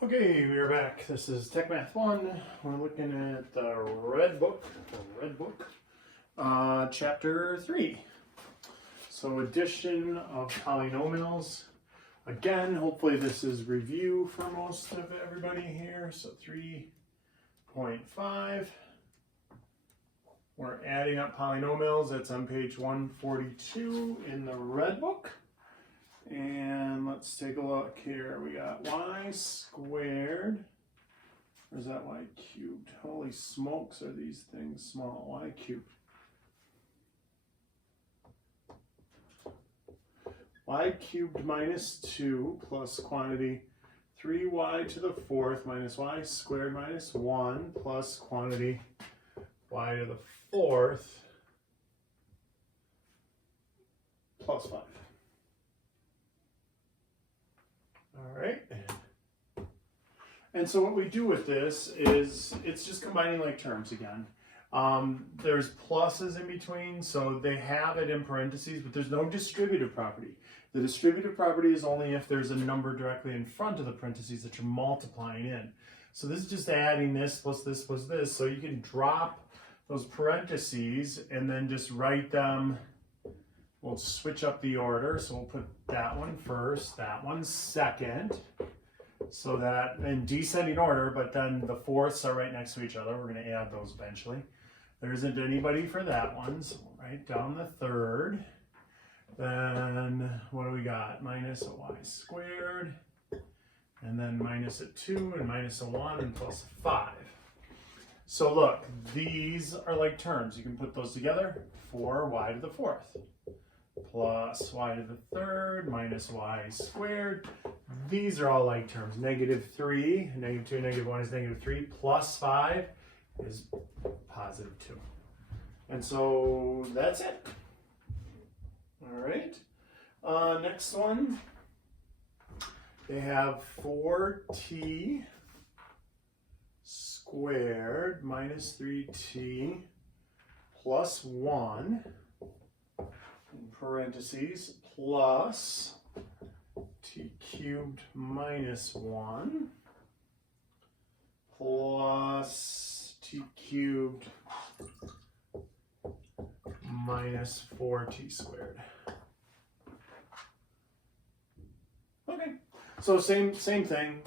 Okay, we are back. This is Techmath1. We're looking at the red book, chapter 3. So addition of polynomials. Again, hopefully this is review for most of everybody here. So 3.5. We're adding up polynomials. That's on page 142 in the red book. And let's take a look here. We got y squared. Or is that y cubed? Holy smokes, are these things small? Y cubed. Y cubed minus 2 plus quantity 3y to the fourth minus y squared minus 1 plus quantity y to the fourth plus 5. All right. And so what we do with this is it's just combining like terms again. There's pluses in between, so they have it in parentheses, but there's no distributive property. The distributive property is only if there's a number directly in front of the parentheses that you're multiplying in. So this is just adding this plus this plus this. So you can drop those parentheses and then just write them. We'll switch up the order, so we'll put that one first, that one second, so that in descending order, but then the fourths are right next to each other. We're going to add those eventually. There isn't anybody for that one, so we'll write down the third. Then what do we got? Minus a y squared, and then minus a 2, and minus a 1, and plus a 5. So look, these are like terms. You can put those together. 4y to the fourth. Plus y to the third minus y squared. These are all like terms. Negative 3, negative 2, negative 1 is negative 3, plus 5 is positive 2. And so that's it. All right. Next one. They have 4t squared minus 3t plus 1. In parentheses, plus t cubed minus 1 plus t cubed minus 4t squared. Okay, so same thing.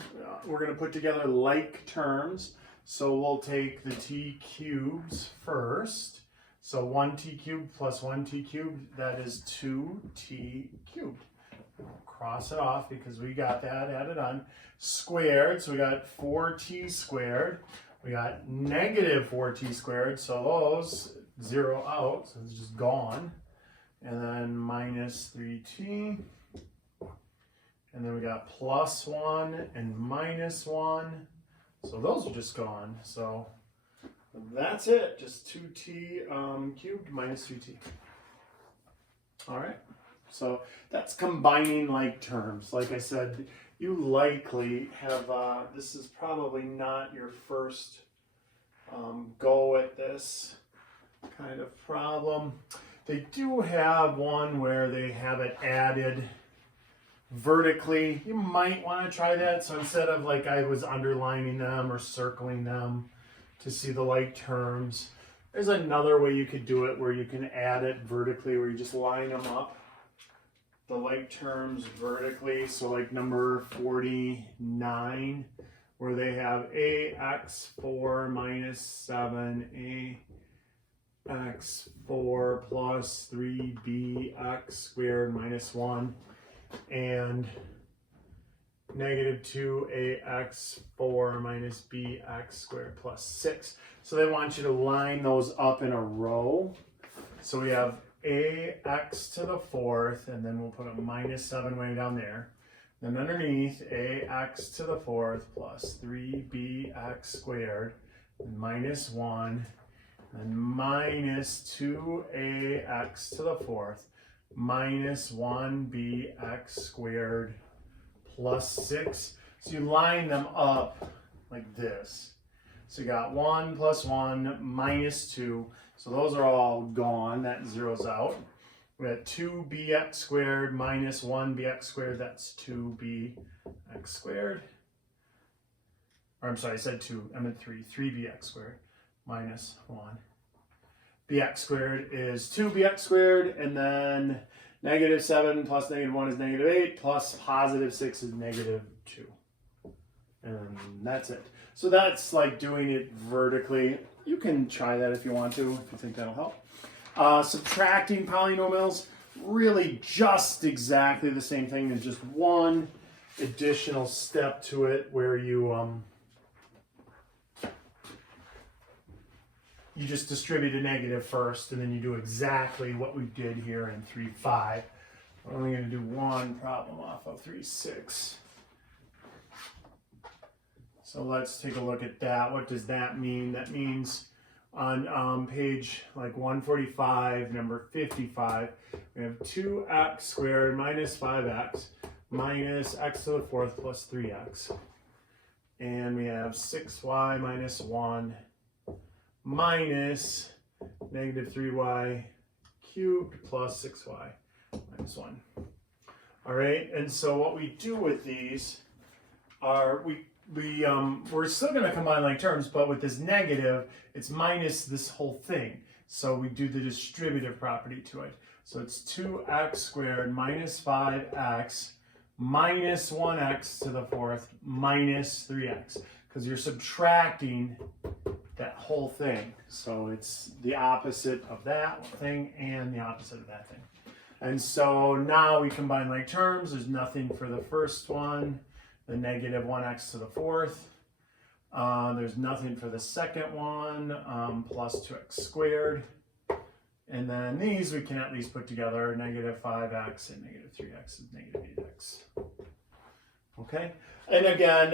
We're going to put together like terms. So we'll take the t cubes first. So 1t cubed plus 1t cubed, that is 2t cubed. We'll cross it off because we got that added on. Squared, so we got 4t squared. We got negative 4t squared, so those zero out, so it's just gone. And then minus 3t. And then we got plus 1 and minus 1. So those are just gone. So that's it, just 2t cubed minus 3t. All right, so that's combining like terms. Like I said, you likely have, this is probably not your first go at this kind of problem. They do have one where they have it added vertically. You might want to try that. So instead of like I was underlining them or circling them to see the like terms, there's another way you could do it where you can add it vertically, where you just line them up, the like terms vertically. So like number 49, where they have ax4 minus 7, ax4 plus 3bx squared minus 1, and negative 2ax4 minus bx squared plus 6. So they want you to line those up in a row. So we have ax to the fourth, and then we'll put a minus 7 way down there. Then underneath, ax to the fourth plus 3bx squared and minus 1, and minus 2ax to the fourth minus 1bx squared plus 6. So you line them up like this. So you got 1 plus 1 minus 2. So those are all gone. That zeroes out. We got 2bx squared minus 1bx squared. That's 2bx squared. or I'm sorry, I said 2, I meant 3, 3bx squared minus 1. Bx squared is 2bx squared, and then negative 7 plus negative 1 is negative 8, plus positive 6 is negative 2. And that's it. So that's like doing it vertically. You can try that if you want to, if you think that'll help. Subtracting polynomials, really just exactly the same thing. There's just one additional step to it where you just distribute a negative first, and then you do exactly what we did here in 3.5. We're only going to do one problem off of 3.6. So let's take a look at that. What does that mean? That means on page like 145, number 55, we have 2x squared minus 5x minus x to the fourth plus 3x. And we have 6y minus 1 minus negative 3y cubed plus 6y minus 1. All right, and so what we do with these are we're still going to combine like terms, but with this negative, it's minus this whole thing. So we do the distributive property to it. So it's 2x squared minus 5x minus 1x to the fourth minus 3x, because you're subtracting that whole thing. So it's the opposite of that thing and the opposite of that thing. And so now we combine like terms. There's nothing for the first one, the negative 1x to the fourth. There's nothing for the second one, plus 2x squared. And then these we can at least put together. Negative 5x and negative 3x is negative 8x. Okay? And again,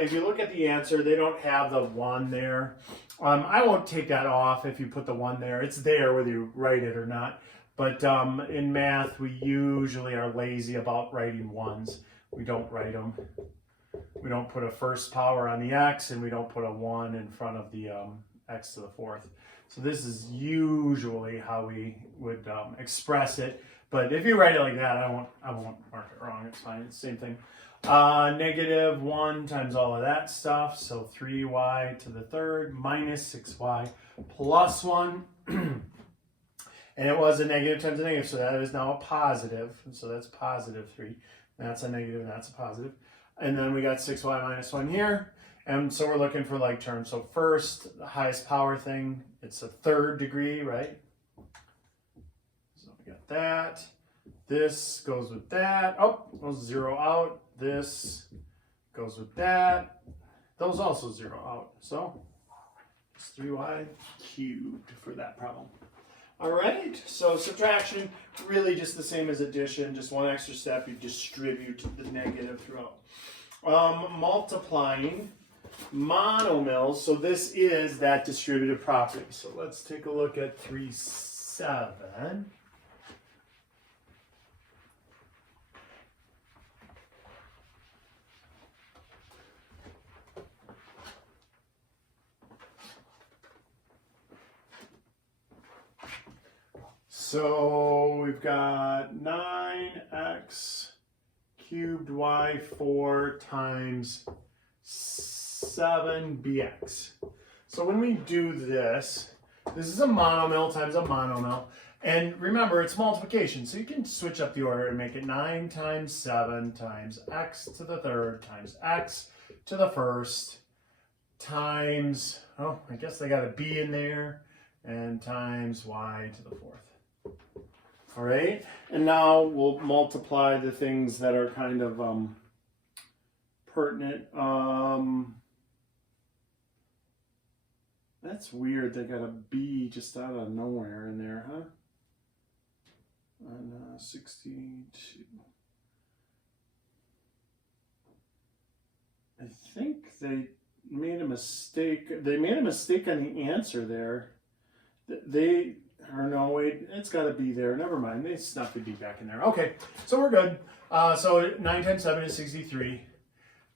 if you look at the answer, they don't have the 1 there. I won't take that off if you put the 1 there. It's there whether you write it or not. But in math, we usually are lazy about writing 1s. We don't write them. We don't put a first power on the x, and we don't put a 1 in front of the x to the fourth. So this is usually how we would express it. But if you write it like that, I won't mark it wrong. It's fine. It's the same thing. Negative 1 times all of that stuff. So 3y to the third minus 6y plus 1. And it was a negative times a negative, so that is now a positive. So that's positive 3. That's a negative, and that's a positive. And then we got 6y minus 1 here. And so we're looking for like terms. So first, the highest power thing, it's a third degree, right? So we got that. This goes with that. Oh, those 0 out. This goes with that. Those also 0 out. So it's 3y cubed for that problem. All right, so subtraction, really just the same as addition, just one extra step, you distribute the negative throughout. Multiplying monomials, so this is that distributive property. So let's take a look at 3.7. So we've got 9x cubed y4 times 7bx. So when we do this, this is a monomial times a monomial. And remember, it's multiplication, so you can switch up the order and make it 9 times 7 times x to the third times x to the first times, oh, I guess they got a b in there, and times y to the fourth. All right, and now we'll multiply the things that are kind of pertinent. That's weird, they got a B just out of nowhere in there, huh? On 62. I think they made a mistake. They made a mistake on the answer there. Or no, wait, it's got to be there. Never mind. They snuck the B back in there. Okay, so we're good. So 9 times 7 is 63.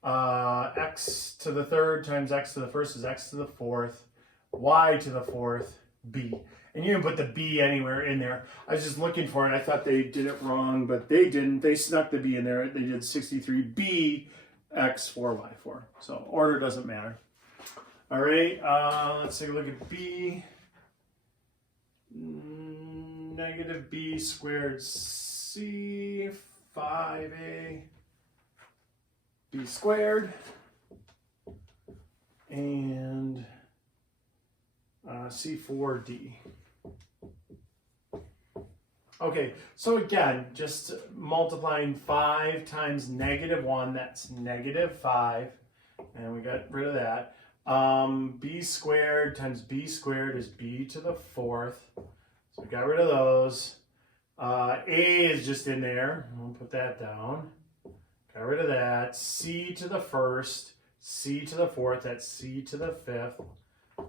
X to the third times x to the first is x to the fourth. Y to the fourth, B. And you can put the B anywhere in there. I was just looking for it. I thought they did it wrong, but they didn't. They snuck the B in there. They did 63B x4, y4. So order doesn't matter. All right, let's take a look at b. Negative b squared c 5a b squared and c4d. Okay, so again, just multiplying 5 times -1, that's -5, and we got rid of that. B squared times b squared is b to the 4th, so we got rid of those. A is just in there, we'll put that down. Got rid of that. C to the 1st, c to the 4th, that's c to the 5th.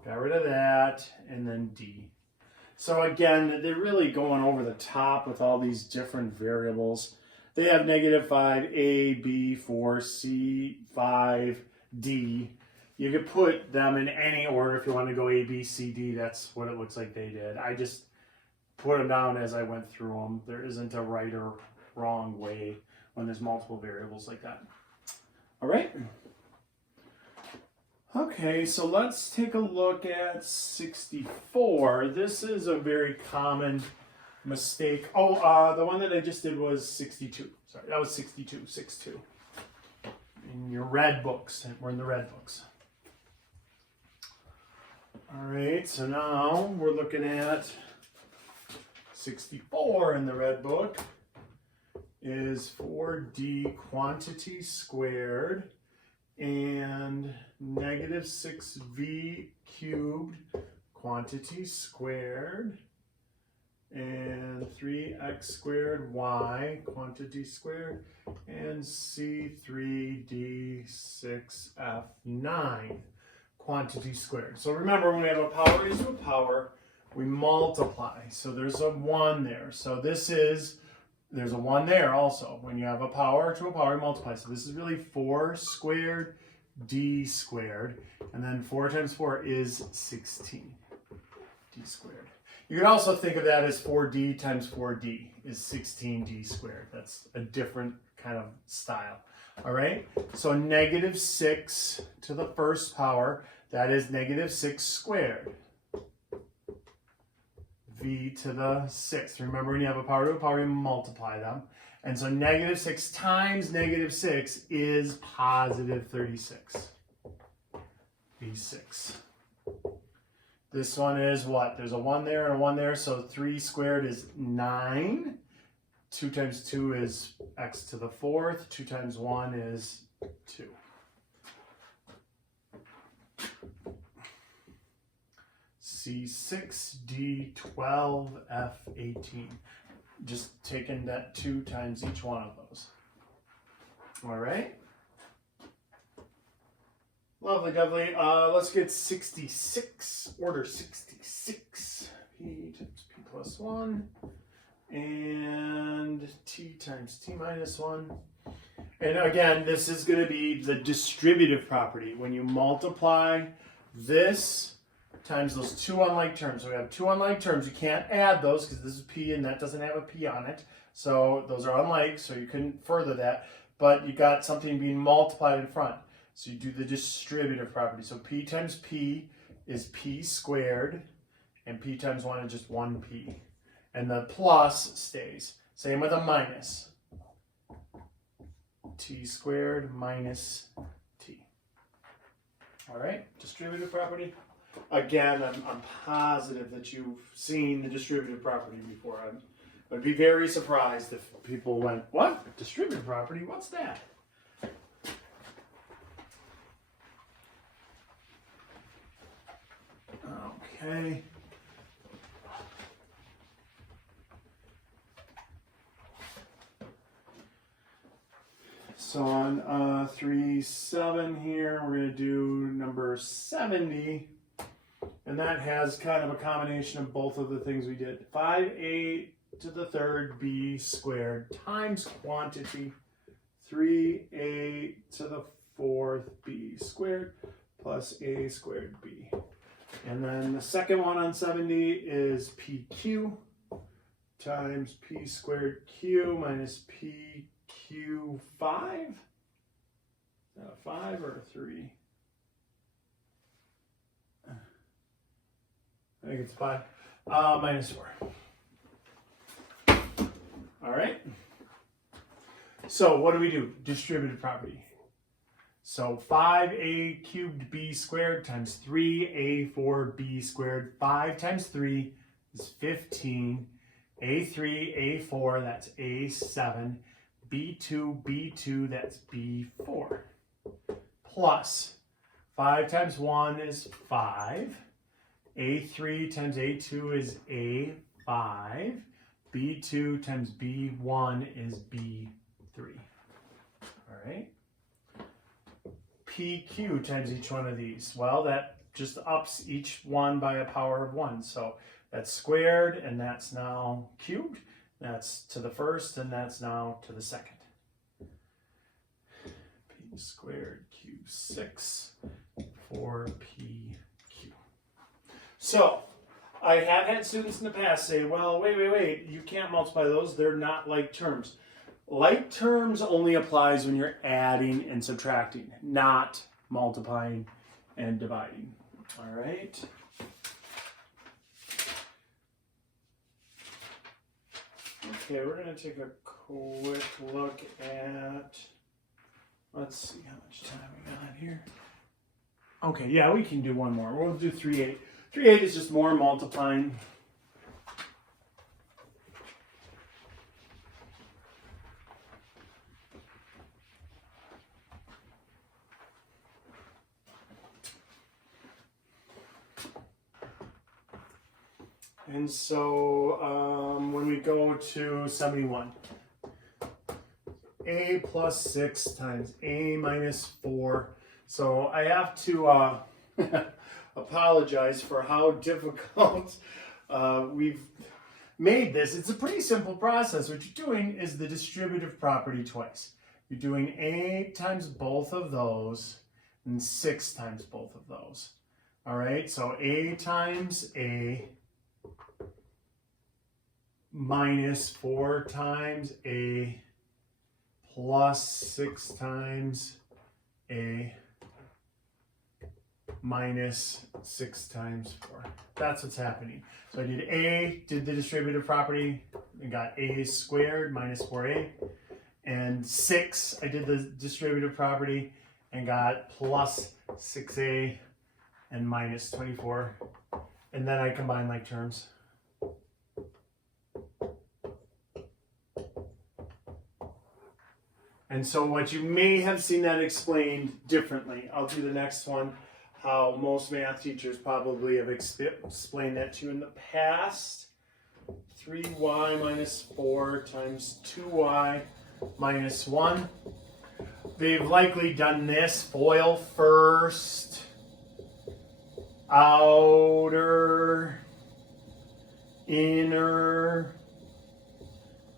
Got rid of that, and then d. So again, they're really going over the top with all these different variables. They have -5, A, B, 4, C, 5, D. You could put them in any order if you want to go A, B, C, D. That's what it looks like they did. I just put them down as I went through them. There isn't a right or wrong way when there's multiple variables like that. All right. Okay, so let's take a look at 64. This is a very common mistake. Oh, the one that I just did was 62. Sorry, that was 62, 6-2. In your red books, we're in the red books. All right, so now we're looking at 64 in the red book is 4d quantity squared and -6v cubed quantity squared and 3x squared y quantity squared and c3d6f9 quantity squared. So remember, when we have a power raised to a power, we multiply. So there's a 1 there. So this is, there's a 1 there also. When you have a power to a power, you multiply. So this is really 4 squared d squared. And then 4 times 4 is 16 d squared. You can also think of that as 4d times 4d is 16d squared. That's a different kind of style. All right, so -6 to the first power, that is -6 squared. V to the 6th. Remember, when you have a power to a power, you multiply them. And so -6 times -6 is positive 36. V6. This one is what? There's a 1 there and a 1 there, so 3 squared is 9. 2 times 2 is x to the 4th. 2 times 1 is 2. C6, D12, F18. Just taking that 2 times each one of those. All right. Lovely, lovely. Let's get 66. Order 66. P times P plus 1. And T times T minus 1. And again, this is going to be the distributive property. When you multiply this times those two unlike terms. So we have two unlike terms. You can't add those because this is P and that doesn't have a P on it. So those are unlike, so you couldn't further that. But you got something being multiplied in front. So you do the distributive property. So P times P is P squared, and P times 1 is just 1P. And the plus stays. Same with a minus. T squared minus T. All right, distributive property. Again, I'm positive that you've seen the distributive property before. I'd be very surprised if people went, what? Distributive property? What's that? Okay. So on 3-7 here, we're going to do number 70. And that has kind of a combination of both of the things we did. 5a to the 3rd b squared times quantity 3a to the 4th b squared plus a squared b. And then the second one on 70 is pq times p squared q minus pq5. A 5 or a 3? I think it's 5. Minus 4. All right. So what do? Distributive property. So 5a cubed b squared times 3a4b squared. 5 times 3 is 15. a3, a4, that's a7. b2, that's b4. Plus 5 times 1 is 5. a3 times a2 is a5. b2 times b1 is b3. All right. PQ times each one of these. Well, that just ups each one by a power of 1. So that's squared, and that's now cubed. That's to the first, and that's now to the second. P squared Q 6 4PQ. So I have had students in the past say, well, wait, you can't multiply those. They're not like terms. Like terms only applies when you're adding and subtracting, not multiplying and dividing. All right. Okay, we're going to take a quick look at, let's see how much time we got here. Okay, yeah, we can do one more. We'll do 3/8. 3/8 is just more multiplying. And so when we go to 71, a plus 6 times a minus 4. So I have to apologize for how difficult we've made this. It's a pretty simple process. What you're doing is the distributive property twice. You're doing a times both of those and 6 times both of those. All right, so a times a minus 4 times a plus 6 times a minus 6 times 4. That's what's happening. So I did the distributive property, and got a squared minus 4a. And 6, I did the distributive property and got plus 6a and minus 24. And then I combine like terms. And so what you may have seen that explained differently. I'll do the next one, how most math teachers probably have explained that to you in the past. 3y minus 4 times 2y minus 1. They've likely done this, FOIL first, outer, inner,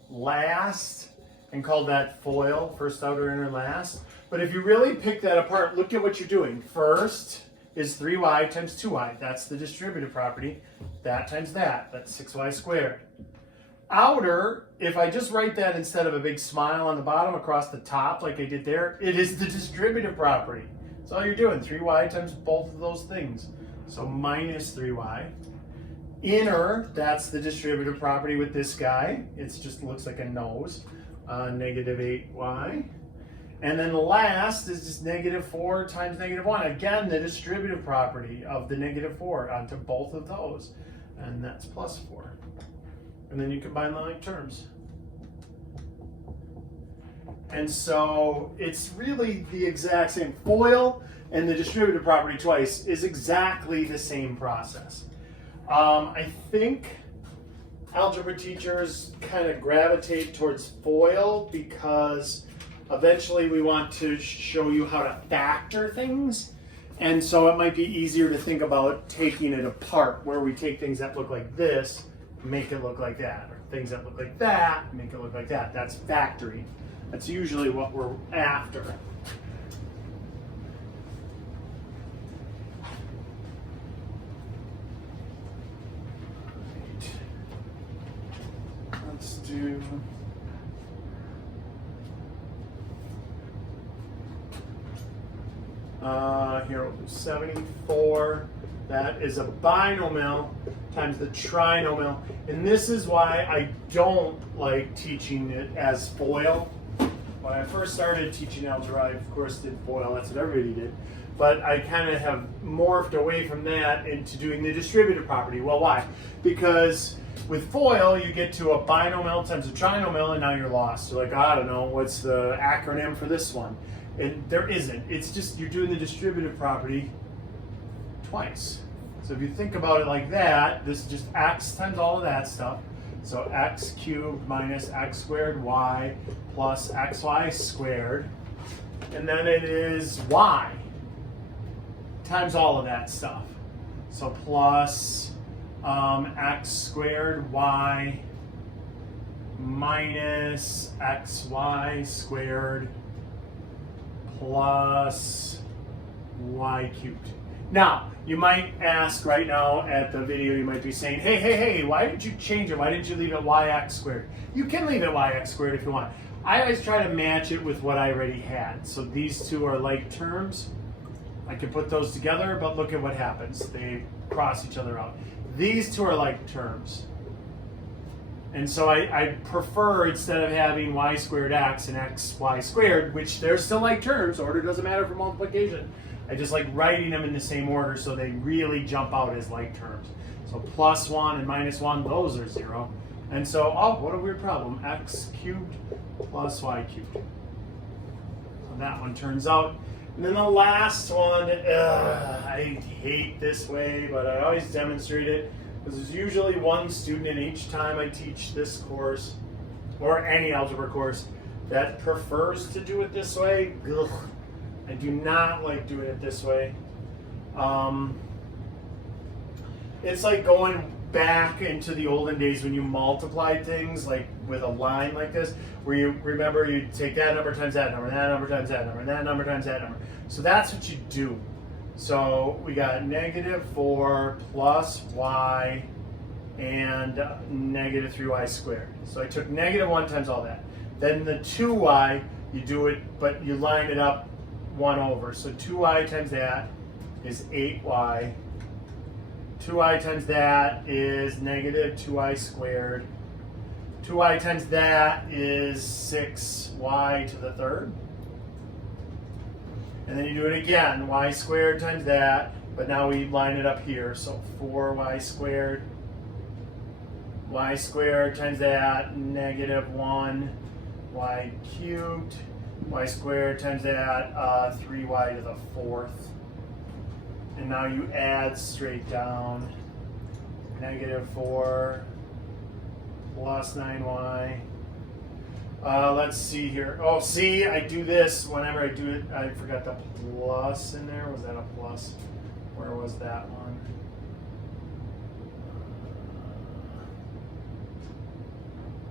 last, and called that FOIL, first, outer, inner, last. But if you really pick that apart, look at what you're doing. First is 3y times 2y. That's the distributive property. That times that. That's 6y squared. Outer, if I just write that instead of a big smile on the bottom across the top like I did there, it is the distributive property. That's all you're doing. 3y times both of those things. So minus 3y. Inner, that's the distributive property with this guy. It just looks like a nose. Negative 8y. And then last is just negative 4 times negative 1. Again, the distributive property of the negative 4 onto both of those. And that's plus 4. And then you combine the like terms. And so it's really the exact same. FOIL and the distributive property twice is exactly the same process. I think algebra teachers kind of gravitate towards FOIL because eventually we want to show you how to factor things. And so it might be easier to think about taking it apart, where we take things that look like this, make it look like that, or things that look like that, make it look like that. That's factoring. That's usually what we're after. Let's do... Here we'll do 74. That is a binomial times the trinomial. And this is why I don't like teaching it as FOIL. When I first started teaching algebra, I of course did FOIL, that's what everybody did. But I kind of have morphed away from that into doing the distributive property. Well, why? Because with FOIL, you get to a binomial times a trinomial, and now you're lost. You're like, I don't know, what's the acronym for this one? And there isn't. It's just you're doing the distributive property twice. So if you think about it like that, this is just x times all of that stuff. So x cubed minus x squared y plus xy squared. And then it is y times all of that stuff. So plus x squared y minus xy squared plus y cubed. Now, you might ask right now at the video, you might be saying, hey, why did you change it? Why didn't you leave it yx squared? You can leave it yx squared if you want. I always try to match it with what I already had. So these two are like terms. I can put those together, but look at what happens. They cross each other out. These two are like terms. And so I prefer, instead of having y squared x and xy squared, which they're still like terms, order doesn't matter for multiplication, I just like writing them in the same order so they really jump out as like terms. So plus 1 and minus 1, those are 0. And so, oh, what a weird problem. X cubed plus y cubed. So that one turns out. And then the last one, I hate this way, but I always demonstrate it. Because there's usually one student in each time I teach this course, or any algebra course, that prefers to do it this way. Ugh. I do not like doing it this way. It's like going back into the olden days when you multiplied things like with a line like this, where you remember you take that number times that number, and that number times that number, and that number times that number. So that's what you do. So we got -4 plus y and negative 3y squared. So I took -1 times all that. Then the 2y, you do it, but you line it up 1 over. So 2y times that is 8y. 2y times that is negative 2y squared. 2y times that is 6y to the third. And then you do it again, y squared times that, but now we line it up here. So 4y squared times that, negative 1, y cubed, y squared times that, 3y to the fourth. And now you add straight down, -4 plus 9y. Let's see here. Oh, see, I do this whenever I do it. I forgot the plus in there. Was that a plus? Where was that one?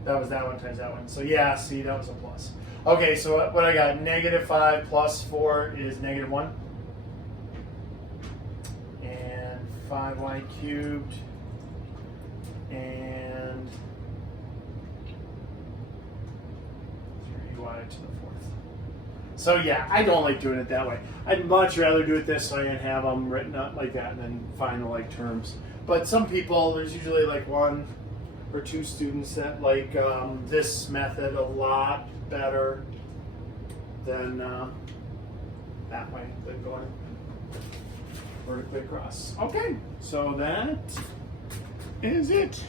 That was that one times that one. So yeah, see, that was a plus. Okay, so what I got, -5 plus 4 is -1. And 5y cubed. And 3y to the fourth. So yeah, I don't like doing it that way. I'd much rather do it this way and have them written up like that and then find the like terms. But some people, there's usually like 1 or 2 students that like this method a lot better than that way, than going vertically across. Okay, so that is it.